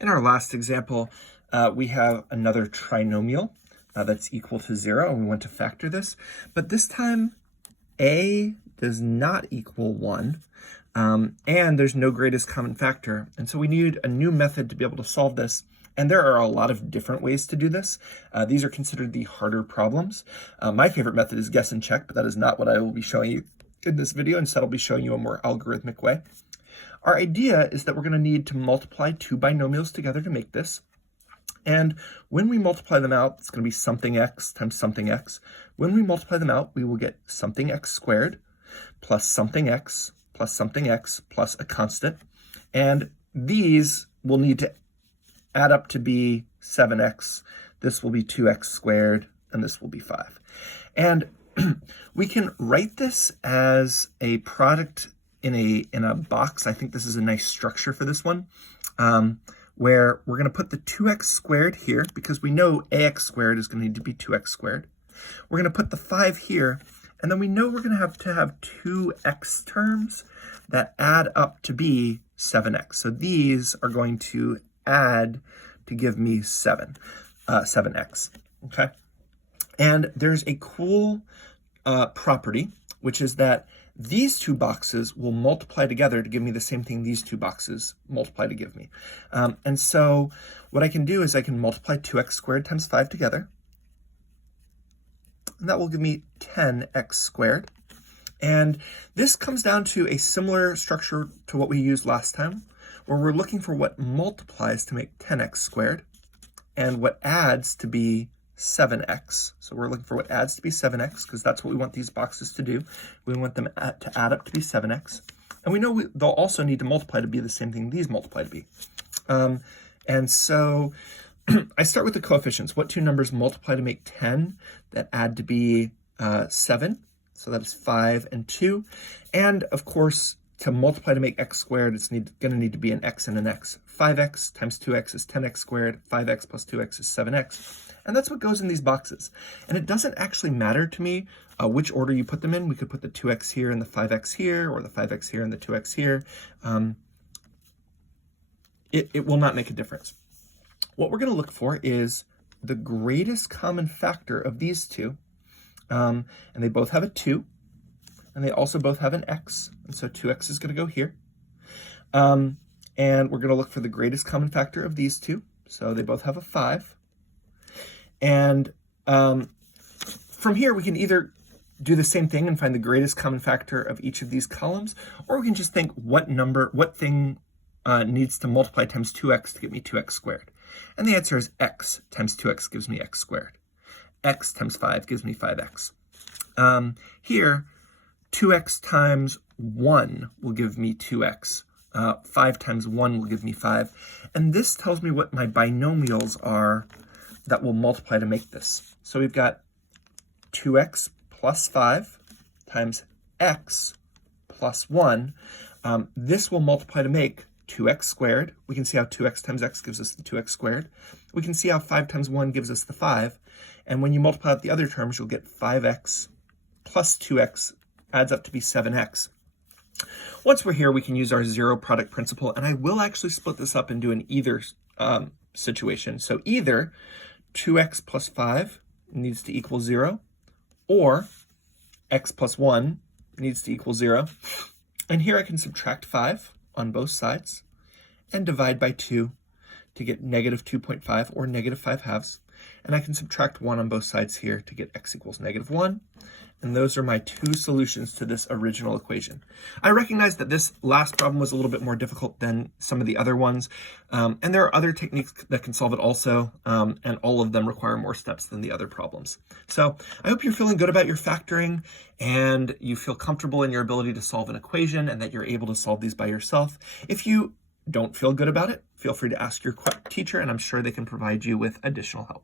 In our last example, we have another trinomial that's equal to 0, and we want to factor this. But this time, a does not equal 1, and there's no greatest common factor. And so we need a new method to be able to solve this. And there are a lot of different ways to do this. These are considered the harder problems. My favorite method is guess and check, but that is not what I will be showing you in this video. Instead, I'll be showing you a more algorithmic way. Our idea is that we're going to need to multiply two binomials together to make this. And when we multiply them out, it's going to be something x times something x. When we multiply them out, we will get something x squared plus something x plus something x plus a constant. And these will need to add up to be 7x. This will be 2x squared, and this will be 5. And we can write this as a product in a box. I think this is a nice structure for this one, where we're going to put the 2x squared here because we know ax squared is going to need to be 2x squared. We're going to put the 5 here, and then we know we're going to have 2x terms that add up to be 7x. So these are going to add to give me 7x, okay? And there's a cool property, which is that these two boxes will multiply together to give me the same thing these two boxes multiply to give me. And so what I can do is I can multiply 2x squared times 5 together, and that will give me 10x squared. And this comes down to a similar structure to what we used last time, where we're looking for what multiplies to make 10x squared and what adds to be 7x. So we're looking for what adds to be 7x because that's what we want these boxes to do. We want them to add up to be 7x. And we know they'll also need to multiply to be the same thing these multiply to be. And so I start with the coefficients. What two numbers multiply to make 10 that add to be 7? So that is 5 and 2. And of course, to multiply to make x squared, it's going to need to be an x and an x. 5x times 2x is 10x squared. 5x plus 2x is 7x. And that's what goes in these boxes. And it doesn't actually matter to me which order you put them in. We could put the 2x here and the 5x here, or the 5x here and the 2x here. It will not make a difference. What we're going to look for is the greatest common factor of these two. And they both have a 2. And they also both have an x, and so 2x is going to go here. And we're going to look for the greatest common factor of these two. So they both have a 5. And from here, we can either do the same thing and find the greatest common factor of each of these columns, or we can just think what thing needs to multiply times 2x to get me 2x squared. And the answer is x times 2x gives me x squared. X times 5 gives me 5x. Here, 2x times 1 will give me 2x. 5 times 1 will give me 5. And this tells me what my binomials are that will multiply to make this. So we've got 2x plus 5 times x plus 1. This will multiply to make 2x squared. We can see how 2x times x gives us the 2x squared. We can see how 5 times 1 gives us the 5. And when you multiply out the other terms, you'll get 5x plus 2x adds up to be 7x. Once we're here, we can use our zero product principle, and I will actually split this up and do an either situation. So either 2x plus 5 needs to equal 0, or x plus 1 needs to equal 0. And here I can subtract 5 on both sides and divide by 2 to get negative 2.5 or negative 5 halves. And I can subtract 1 on both sides here to get x equals negative 1. And those are my two solutions to this original equation. I recognize that this last problem was a little bit more difficult than some of the other ones. And there are other techniques that can solve it also, and all of them require more steps than the other problems. So I hope you're feeling good about your factoring and you feel comfortable in your ability to solve an equation and that you're able to solve these by yourself. If you don't feel good about it, feel free to ask your teacher, and I'm sure they can provide you with additional help.